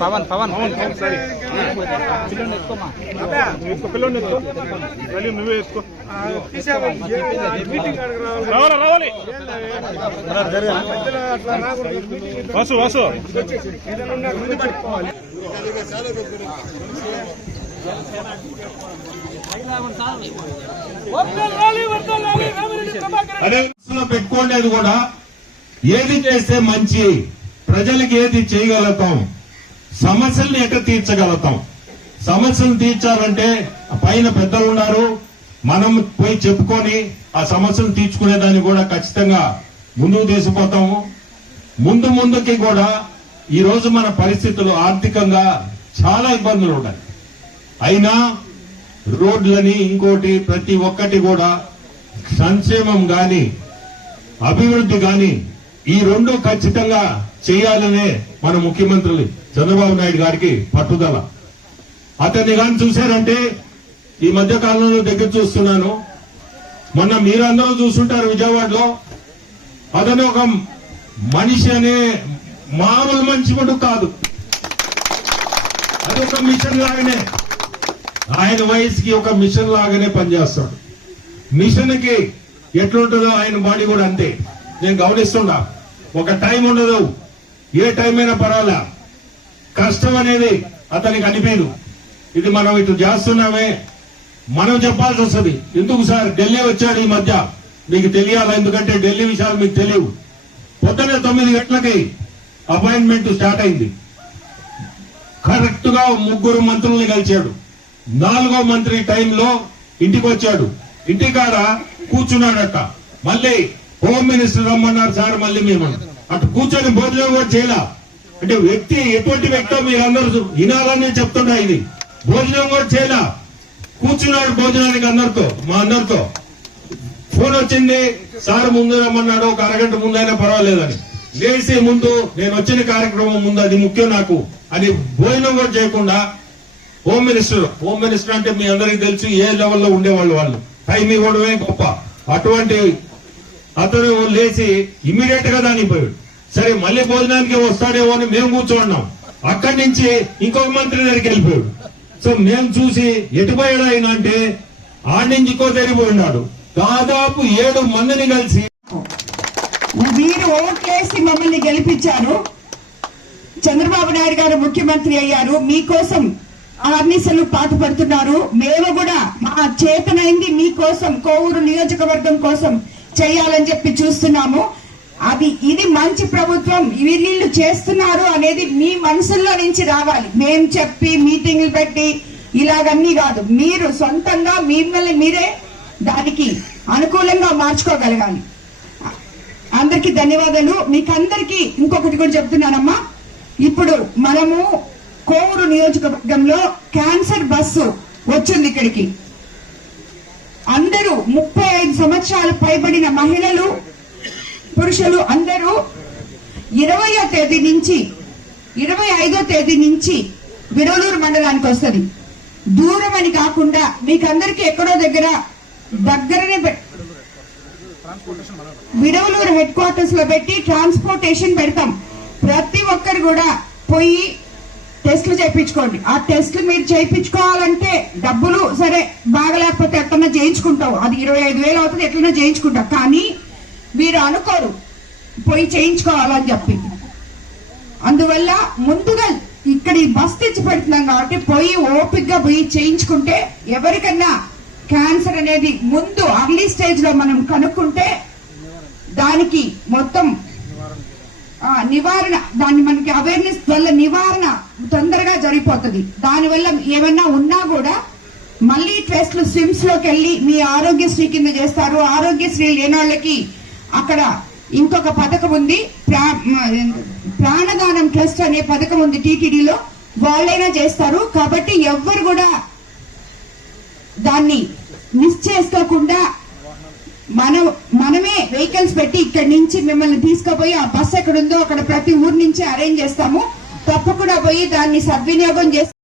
పవన్ పవన్ పిల్లలు నువ్వే వేసుకో రావాలి వాసు వాసు పెట్టుకోండి కూడా ఏది చేస్తే మంచి ప్రజలకు ఏది చేయగలుగుతాం సమస్యల్ని ఎక్కడ తీర్చగలుగుతాం సమస్యలు తీర్చాలంటే పైన పెద్దలు ఉన్నారు మనం పోయి చెప్పుకొని ఆ సమస్యలు తీర్చుకునేదాన్ని కూడా ఖచ్చితంగా ముందుకు తీసుకుపోతాము ముందుకి కూడా ఈ రోజు మన పరిస్థితులు ఆర్థికంగా చాలా ఇబ్బందులు ఉన్నాయి అయినా రోడ్లని ఇంకోటి ప్రతి ఒక్కటి కూడా సంక్షేమం గాని అభివృద్ధి గాని ఈ రెండు ఖచ్చితంగా చేయాలనే మన ముఖ్యమంత్రి చంద్రబాబు నాయుడు గారికి పట్టుదల అతన్ని కానీ చూశారంటే ఈ మధ్య కాలంలో దగ్గర చూస్తున్నాను మొన్న మీరందరూ చూస్తుంటారు విజయవాడలో అతను ఒక మనిషి అనే మామూలు మనిషి కూడా కాదు అది ఒక మిషన్ లాగానే ఆయన వయసుకి ఒక మిషన్ లాగానే పనిచేస్తాడు మిషన్ కి ఎట్లుంటుందో ఆయన బాడీ కూడా అంతే నేను గమనిస్తున్నా ఒక టైం ఉండదు ఏ టైం అయినా పర్వాలే కష్టం అనేది అతనికి అనిపించదు ఇది మనం ఇటు చేస్తున్నామే మనం చెప్పాల్సి వస్తుంది ఎందుకు సార్ ఢిల్లీ వచ్చాడు ఈ మధ్య మీకు తెలియాలి ఎందుకంటే ఢిల్లీ విషయాలు మీకు తెలియవు పొద్దున్న 9 గంటలకి అపాయింట్మెంట్ స్టార్ట్ అయింది కరెక్ట్ గా 3 మంత్రుల్ని కలిశాడు 4వ మంత్రి టైంలో ఇంటికి వచ్చాడు ఇంటికాడ కూర్చున్నాడట మళ్ళీ హోమ్ మినిస్టర్ రమ్మన్నారు సార్ మళ్ళీ మేము అటు కూర్చొని భోజనం కూడా చేయాల అంటే వ్యక్తి ఎటువంటి వ్యక్తో మీరందరూ వినాలని చెప్తున్నా ఇది భోజనం కూడా చేయాల కూర్చున్నాడు భోజనానికి అందరితో మా అందరితో ఫోన్ వచ్చింది సార్ ముందు రమ్మన్నాడు ఒక అరగంట ముందైనా పర్వాలేదని లేచి ముందు నేను వచ్చిన కార్యక్రమం ముందు అది ముఖ్యం నాకు అది భోజనం కూడా చేయకుండా హోమ్ మినిస్టర్ అంటే మీ అందరికీ తెలుసు ఏ లెవెల్లో ఉండేవాళ్ళు వాళ్ళు టైం ఇవ్వడమే గొప్ప అటువంటి అతను లేచి ఇమీడియట్ గా దానికి పోయాడు సరే మళ్ళీ భోజనానికి వస్తాడేమో అని మేము కూర్చోన్నాం అక్కడి నుంచి ఇంకొక మంత్రి దగ్గరికి వెళ్ళిపోయాడు సో మేము చూసి ఎటుపోయాడు ఆయన అంటే ఆడి నుంచి ఇంకో తిరిగిపోయినాడు దాదాపు 7 మందిని కలిసి మీరు ఓట్లేసి మమ్మల్ని గెలిపించారు చంద్రబాబు నాయుడు గారు ముఖ్యమంత్రి అయ్యారు మీకోసం ఆర్నిసలు పాటుపడుతున్నారు మేము కూడా మా చేతనైంది మీకోసం కోవూరు నియోజకవర్గం కోసం చేయాలని చెప్పి చూస్తున్నాము ఇది మంచి ప్రభుత్వం వీళ్ళు చేస్తున్నారు అనేది మీ మనసుల్లో నుంచి రావాలి మేం చెప్పి మీటింగ్లు పెట్టి ఇలాగన్నీ కాదు మీరు సొంతంగా మిమ్మల్ని మీరే దానికి అనుకూలంగా మార్చుకోగలగాలి అందరికీ ధన్యవాదాలు మీకందరికీ ఇంకొకటి కూడా చెప్తున్నానమ్మా ఇప్పుడు మనము కోవూరు నియోజకవర్గంలో క్యాన్సర్ బస్సు వచ్చింది ఇక్కడికి అందరూ 35 సంవత్సరాలు పైబడిన మహిళలు పురుషులు అందరూ 20వ తేదీ నుంచి 25వ తేదీ నుంచి విడవలూరు మండలానికి వస్తుంది దూరం అని కాకుండా మీకందరికీ ఎక్కడో దగ్గరనే విడవలూరు హెడ్ క్వార్టర్స్ లో పెట్టి ట్రాన్స్పోర్టేషన్ పెడతాం ప్రతి ఒక్కరు కూడా పోయి టెస్టులు చేయించుకోండి ఆ టెస్టులు మీరు చేయించుకోవాలంటే డబ్బులు సరే బాగలేకపోతే ఎట్లన్నా చేయించుకుంటావు అది 25,000 అవుతుంది ఎట్లన్నా చేయించుకుంటావు కానీ మీరు అనుకోరు పోయి చేయించుకోవాలని చెప్పి అందువల్ల ముందుగా ఇక్కడ ఈ బస్ తెచ్చి పెడుతున్నాం కాబట్టి పోయి ఓపిక్ గా పోయి చేయించుకుంటే ఎవరికన్నా క్యాన్సర్ అనేది ముందు అర్లీ స్టేజ్ లో మనం కనుక్కుంటే దానికి మొత్తం నివారణ దాన్ని మనకి అవేర్నెస్ వల్ల నివారణ తొందరగా జరిగిపోతుంది దానివల్ల ఏమన్నా ఉన్నా కూడా మళ్ళీ టెస్ట్లు స్విమ్స్ లోకి వెళ్ళి మీ ఆరోగ్యశ్రీ కింద చేస్తారు ఆరోగ్యశ్రీ లేని వాళ్ళకి అక్కడ ఇంకొక పథకం ఉంది ప్రాణదానం ట్రస్ట్ అనే పథకం ఉంది టీటీడీలో వాళ్ళైనా చేస్తారు కాబట్టి ఎవ్వరు కూడా దాన్ని మిస్ చేసుకోకుండా మనమే వెహికల్స్ పెట్టి ఇక్కడి నుంచి మిమ్మల్ని తీసుకుపోయి ఆ బస్ ఎక్కడుందో అక్కడ ప్రతి ఊరు నుంచి అరేంజ్ చేస్తాము తప్పకుండా పోయి దాన్ని సద్వినియోగం చేస్తాము